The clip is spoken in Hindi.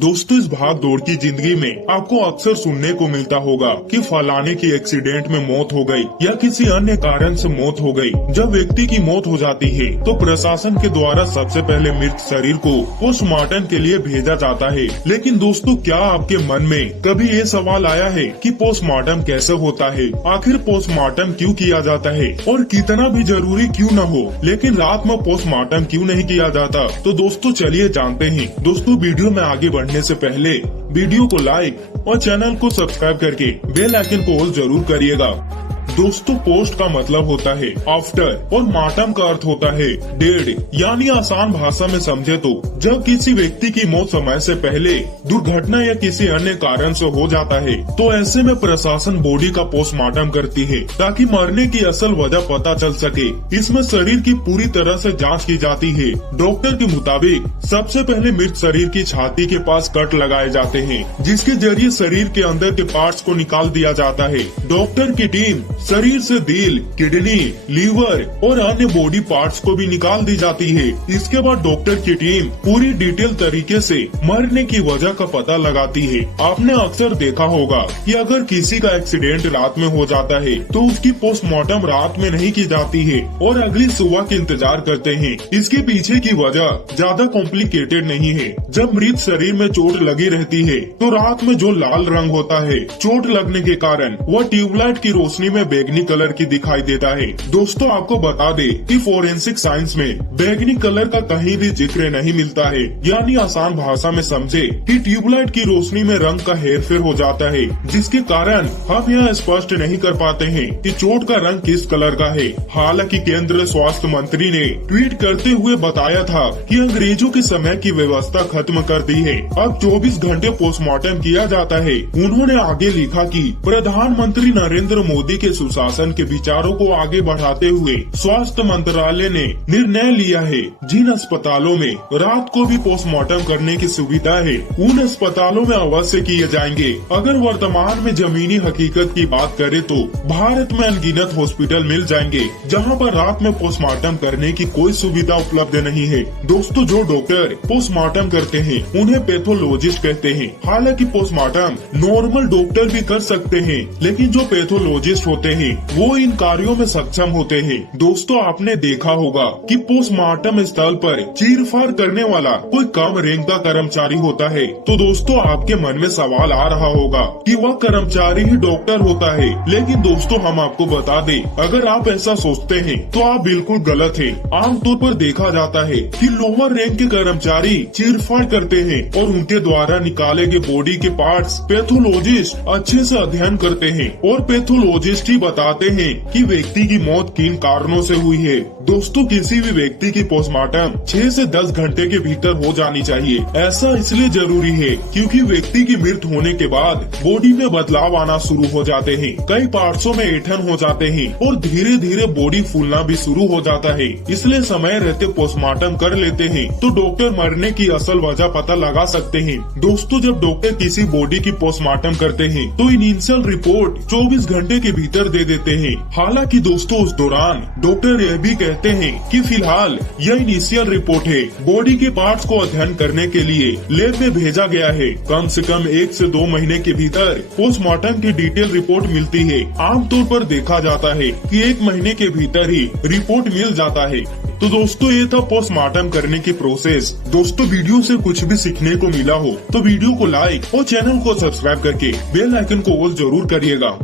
दोस्तों, इस भाग दौड़ की जिंदगी में आपको अक्सर सुनने को मिलता होगा कि फलाने की एक्सीडेंट में मौत हो गई या किसी अन्य कारण से मौत हो गई। जब व्यक्ति की मौत हो जाती है तो प्रशासन के द्वारा सबसे पहले मृत शरीर को पोस्टमार्टम के लिए भेजा जाता है। लेकिन दोस्तों, क्या आपके मन में कभी ये सवाल आया है कि पोस्टमार्टम कैसे होता है? आखिर पोस्टमार्टम क्यों किया जाता है और कितना भी जरूरी क्यों न हो, लेकिन रात में पोस्टमार्टम क्यों नहीं किया जाता? तो दोस्तों चलिए जानते हैं। दोस्तों, वीडियो में आगे बढ़ने से पहले वीडियो को लाइक और चैनल को सब्सक्राइब करके बेल आइकन को ऑल जरूर करिएगा। दोस्तों, पोस्ट का मतलब होता है आफ्टर और मार्टम का अर्थ होता है डेड, यानी आसान भाषा में समझे तो जब किसी व्यक्ति की मौत समय से पहले दुर्घटना या किसी अन्य कारण से हो जाता है तो ऐसे में प्रशासन बॉडी का पोस्टमार्टम करती है ताकि मरने की असल वजह पता चल सके। इसमें शरीर की पूरी तरह से जांच की जाती है। डॉक्टर के मुताबिक सबसे पहले मृत शरीर की छाती के पास कट लगाए जाते हैं, जिसके जरिए शरीर के अंदर के पार्ट्स को निकाल दिया जाता है। डॉक्टर की टीम शरीर से दिल, किडनी, लीवर और अन्य बॉडी पार्ट्स को भी निकाल दी जाती है। इसके बाद डॉक्टर की टीम पूरी डिटेल तरीके से मरने की वजह का पता लगाती है। आपने अक्सर देखा होगा कि अगर किसी का एक्सीडेंट रात में हो जाता है तो उसकी पोस्टमार्टम रात में नहीं की जाती है और अगली सुबह के इंतजार करते हैं। इसके पीछे की वजह ज्यादा कॉम्प्लिकेटेड नहीं है। जब मृत शरीर में चोट लगी रहती है तो रात में जो लाल रंग होता है, चोट लगने के कारण वह ट्यूबलाइट की रोशनी में बैगनी कलर की दिखाई देता है। दोस्तों, आपको बता दे कि फोरेंसिक साइंस में बैगनी कलर का कहीं भी जिक्र नहीं मिलता है, यानी आसान भाषा में समझे कि ट्यूबलाइट की रोशनी में रंग का हेरफेर हो जाता है, जिसके कारण हम यह स्पष्ट नहीं कर पाते हैं कि चोट का रंग किस कलर का है। हालांकि केंद्रीय स्वास्थ्य मंत्री ने ट्वीट करते हुए बताया था कि अंग्रेजों के समय की व्यवस्था खत्म कर दी है, अब 24 घंटे पोस्टमार्टम किया जाता है। उन्होंने आगे लिखा कि प्रधानमंत्री नरेंद्र मोदी के सुशासन के विचारों को आगे बढ़ाते हुए स्वास्थ्य मंत्रालय ने निर्णय लिया है जिन अस्पतालों में रात को भी पोस्टमार्टम करने की सुविधा है उन अस्पतालों में अवश्य किए जाएंगे। अगर वर्तमान में जमीनी हकीकत की बात करें तो भारत में अनगिनत हॉस्पिटल मिल जाएंगे जहां पर रात में पोस्टमार्टम करने की कोई सुविधा उपलब्ध नहीं है। दोस्तों, जो डॉक्टर पोस्टमार्टम करते हैं उन्हें पैथोलॉजिस्ट कहते हैं। हालांकि पोस्टमार्टम नॉर्मल डॉक्टर भी कर सकते हैं, लेकिन जो पैथोलॉजिस्ट होते हैं वो इन कार्यों में सक्षम होते हैं। दोस्तों, आपने देखा होगा कि पोस्टमार्टम स्थल पर चीरफाड़ करने वाला कोई कम रैंक का कर्मचारी होता है। तो दोस्तों, आपके मन में सवाल आ रहा होगा कि वह कर्मचारी ही डॉक्टर होता है। लेकिन दोस्तों, हम आपको बता दें, अगर आप ऐसा सोचते हैं तो आप बिल्कुल गलत हैं। आमतौर पर देखा जाता है कि लोअर रैंक के कर्मचारी चीरफाड़ करते हैं और उनके द्वारा निकाले गए बॉडी के पार्ट्स पैथोलॉजिस्ट अच्छे से अध्ययन करते हैं और पैथोलॉजिस्ट ही बताते हैं कि व्यक्ति की मौत किन कारणों से हुई है। दोस्तों, किसी भी व्यक्ति की पोस्टमार्टम 6 से 10 घंटे के भीतर हो जानी चाहिए। ऐसा इसलिए जरूरी है क्योंकि व्यक्ति की मृत्यु होने के बाद बॉडी में बदलाव आना शुरू हो जाते हैं, कई पार्ट्सों में ऐंठन हो जाते हैं और धीरे धीरे बॉडी फूलना भी शुरू हो जाता है। इसलिए समय रहते पोस्टमार्टम कर लेते हैं तो डॉक्टर मरने की असल वजह पता लगा सकते हैं। दोस्तों, जब डॉक्टर किसी बॉडी की पोस्टमार्टम करते हैं तो इनिशियल रिपोर्ट 24 घंटे के भीतर दे देते हैं। हालांकि दोस्तों, उस दौरान डॉक्टर यह भी कहते हैं कि फिलहाल यह इनिशियल रिपोर्ट है, बॉडी के पार्ट्स को अध्ययन करने के लिए लैब में भेजा गया है। कम से कम 1 से 2 महीने के भीतर पोस्टमार्टम की डिटेल रिपोर्ट मिलती है। आमतौर पर देखा जाता है कि 1 महीने के भीतर ही रिपोर्ट मिल जाता है। तो दोस्तों, ये था पोस्टमार्टम करने की प्रोसेस। दोस्तों, वीडियो से कुछ भी सीखने को मिला हो तो वीडियो को लाइक और चैनल को सब्सक्राइब करके बेल आइकन को ऑल जरूर करिएगा।